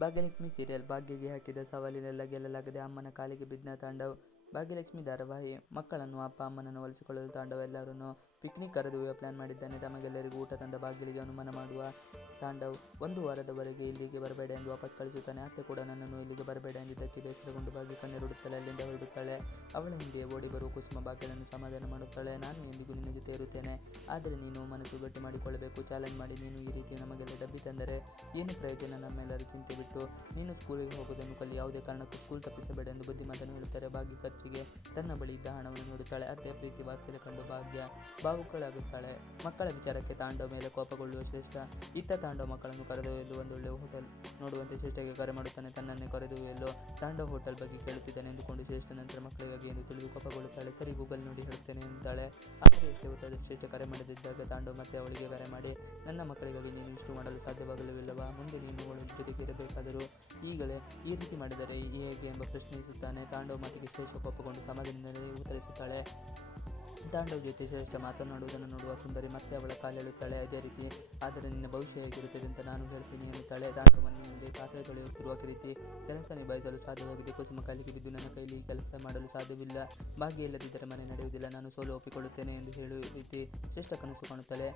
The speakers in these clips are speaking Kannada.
ಭಾಗ್ಯಲಕ್ಷ್ಮಿ ಸೀರಿಯಲ್. ಭಾಗ್ಯಗೆ ಹಾಕಿದ ಸವಾಲಿನೆಲ್ಲ ಗೆಲ್ಲಲಾಗದೆ ಅಮ್ಮನ ಕಾಲಿಗೆ ಬಿದ್ದ ತಾಂಡವ್. ಭಾಗ್ಯಲಕ್ಷ್ಮಿ ಧಾರಾವಾಹಿ. ಮಕ್ಕಳನ್ನು ಅಪ್ಪ ಅಮ್ಮನನ್ನು ಒಲಿಸಿಕೊಳ್ಳಲು ತಾಂಡವ್ ಎಲ್ಲರನ್ನೂ ಪಿಕ್ನಿಕ್ ಕರೆದೊಯ್ಯುವ ಪ್ಲಾನ್ ಮಾಡಿದ್ದಾನೆ. ತಮಗೆಲ್ಲರಿಗೂ ಊಟ ತಂದ ಭಾಗ್ಯಳಿಗೆ ಅನುಮಾನ ಮಾಡುವ ತಾಂಡವ್ 1 ವಾರದವರೆಗೆ ಇಲ್ಲಿಗೆ ಬರಬೇಡ ಎಂದು ವಾಪಸ್ ಕಳಿಸುತ್ತಾನೆ. ಅತ್ತೆ ಕೂಡ ನನ್ನನ್ನು ಇಲ್ಲಿಗೆ ಬರಬೇಡ ಎಂದಿದ್ದಕ್ಕೆ ಬೇಸರಗೊಂಡು ಭಾಗ್ಯ ಕಣ್ಣೀರುಡುತ್ತಲೇ ಅಲ್ಲಿಂದ ಹೊರಡುತ್ತಾಳೆ. ಅವಳ ಹಿಂದೆ ಓಡಿ ಬರುವ ಕುಸುಮ ಭಾಗ್ಯಳನ್ನು ಸಮಾಧಾನ ಮಾಡುತ್ತಾಳೆ. ನಾನು ಎಂದಿಗೂ ನಿನ್ನ ಜೊತೆ ಇರುತ್ತೇನೆ, ಆದರೆ ನೀನು ಮನಸ್ಸು ಗಟ್ಟಿ ಮಾಡಿಕೊಳ್ಳಬೇಕು. ಚಾಲೆಂಜ್ ಮಾಡಿ ನೀನು ಈ ರೀತಿ ನಮಗೆಲ್ಲ ಡಬ್ಬಿ ತಂದರೆ ಏನು ಪ್ರಯೋಜನ? ನಮ್ಮೆಲ್ಲರ ಚಿಂತೆ ಬಿಟ್ಟು ನೀನು ಸ್ಕೂಲಿಗೆ ಹೋಗೋದನ್ನು ಕಲಿ, ಯಾವುದೇ ಕಾರಣಕ್ಕೂ ಸ್ಕೂಲ್ ತಪ್ಪಿಸಬೇಡ ಎಂದು ಬುದ್ಧಿಮಾತನ್ನು ಹೇಳುತ್ತಾರೆ. ಭಾಗ್ಯ ಖರ್ಚಿಗೆ ತನ್ನ ಬಳಿ ಇದ್ದ ಹಣವನ್ನು ನೀಡುತ್ತಾಳೆ. ಅತ್ತೆಯ ಪ್ರೀತಿ ವಾತ್ಸಲ್ಯ ಕಂಡು ಭಾಗ್ಯ ಭಾವುಕಳಾಗುತ್ತಾಳೆ. ಮಕ್ಕಳ ವಿಚಾರಕ್ಕೆ ತಾಂಡವ್ ಮೇಲೆ ಕೋಪಗೊಳ್ಳುವ ಶ್ರೇಷ್ಠ. ಇತ್ತ ತಾಂಡವ್ ಮಕ್ಕಳನ್ನು ಕರೆದೊಯ್ಯಲು ಒಂದೊಳ್ಳೆ ಹೋಟೆಲ್ ನೋಡುವಂತೆ ಶ್ರೇಷ್ಠಗೆ ಕರೆ ಮಾಡುತ್ತಾನೆ. ತನ್ನನ್ನೇ ಕರೆದೊಯ್ಯಲು ತಾಂಡವ್ ಹೋಟೆಲ್ ಬಗ್ಗೆ ಕೇಳುತ್ತಿದ್ದಾನೆ ಎಂದುಕೊಂಡು ಶ್ರೇಷ್ಠ ನಂತರ ಮಕ್ಕಳಿಗಾಗಿ ಎಂದು ತಿಳಿದು ಕೋಪಗೊಳ್ಳುತ್ತಾಳೆ. ಸರಿ, ಗೂಗಲ್ ನೋಡಿ ಹೇಳುತ್ತೇನೆ ಎಂದಾಳೆ. ಆದರೆ ಎಷ್ಟೇ ಹೊತ್ತಾದರೂ ಶ್ರೇಷ್ಠ ಕರೆ ಮಾಡದಿದ್ದಾಗ ತಾಂಡವ್ ಮತ್ತೆ ಅವಳಿಗೆ ಕರೆ ಮಾಡಿ, ನನ್ನ ಮಕ್ಕಳಿಗಾಗಿ ನೀನು ಇಷ್ಟು ಮಾಡಲು ಸಾಧ್ಯವಾಗಲಿಲ್ಲವಾ? ಮುಂದೆ ನೀನು ಜೊತೆಗೆ ಇರಬೇಕಾದರೂ ಈಗಲೇ ಈ ರೀತಿ ಮಾಡಿದರೆ ಹೇಗೆ ಎಂಬ ಪ್ರಶ್ನಿಸುತ್ತಾನೆ. ತಾಂಡವ್ ಮಾತಿಗೆ ಶ್ರೇಷ್ಠ ಕೋಪಗೊಂಡು ಸಮಾಧಾನದಿಂದಲೇ ಉತ್ತರಿಸುತ್ತಾಳೆ. ತಾಂಡವ್ ಜೊತೆ ಶ್ರೇಷ್ಠ ಮಾತನಾಡುವುದನ್ನು ನೋಡುವ ಸುಂದರಿ ಮತ್ತೆ ಅವಳ ಕಾಲೆಳುತ್ತಾಳೆ. ಅದೇ ರೀತಿ ಆದರೆ ನಿನ್ನ ಭವಿಷ್ಯ ಹೇಗಿರುತ್ತದೆ ಅಂತ ನಾನು ಹೇಳ್ತೀನಿ ಎನ್ನುತ್ತಾಳೆ. ತಾಂಡವ್ ಮನೆ ಮುಂದೆ ಪಾತ್ರೆ ತೊಳೆಯುತ್ತಿರುವ ಕೀರ್ತಿ ಕೆಲಸ ನಿಭಾಯಿಸಲು ಸಾಧ್ಯವಾಗಿದೆ. ಕುಸುಮ ಕಾಲಿಗೆ ಬಿದ್ದು, ನನ್ನ ಕೈಲಿ ಈ ಕೆಲಸ ಮಾಡಲು ಸಾಧ್ಯವಿಲ್ಲ, ಭಾಗ್ಯ ಇಲ್ಲದಿದ್ದರೆ ಮನೆ ನಡೆಯುವುದಿಲ್ಲ, ನಾನು ಸೋಲು ಒಪ್ಪಿಕೊಳ್ಳುತ್ತೇನೆ ಎಂದು ಹೇಳುವ ರೀತಿ ಶ್ರೇಷ್ಠ ಕನಸು ಕಾಣುತ್ತಾಳೆ.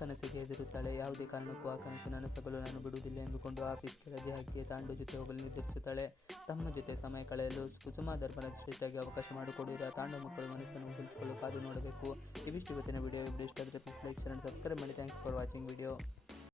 ಕನಸಿಗೆ ಹೆದರುತ್ತಾಳೆ. ಯಾವುದೇ ಕಾರಣಕ್ಕೂ ಆ ಕನಸು ನನಸಾಗಲು ನಾನು ಬಿಡುವುದಿಲ್ಲ ಎಂದುಕೊಂಡು ಆಫೀಸ್ಗೆ ರಜೆ ಹಾಕಿ ತಾಂಡವ್ ಜೊತೆ ಹೋಗಲು ನಿರ್ಧರಿಸುತ್ತಾಳೆ. ತಮ್ಮ ಜೊತೆ ಸಮಯ ಕಳೆಯಲು ಕುಸುಮ ಧರ್ಮರಾಜ್ ಶ್ರೇಷ್ಠಗೆ ಅವಕಾಶ ಮಾಡಿಕೊಡುವುದರ ತಾಂಡವ್ ಮಕ್ಕಳು ಮನಸ್ಸನ್ನು ಉಳಿಸಿಕೊಳ್ಳಲು ಕಾದು ನೋಡಬೇಕು. ಇವಿಷ್ಟು ಇವತ್ತಿನ ವಿಡಿಯೋ. ಇಷ್ಟ ಆದರೆ please like, share and subscribe ಮಾಡಿ. Thanks for watching video.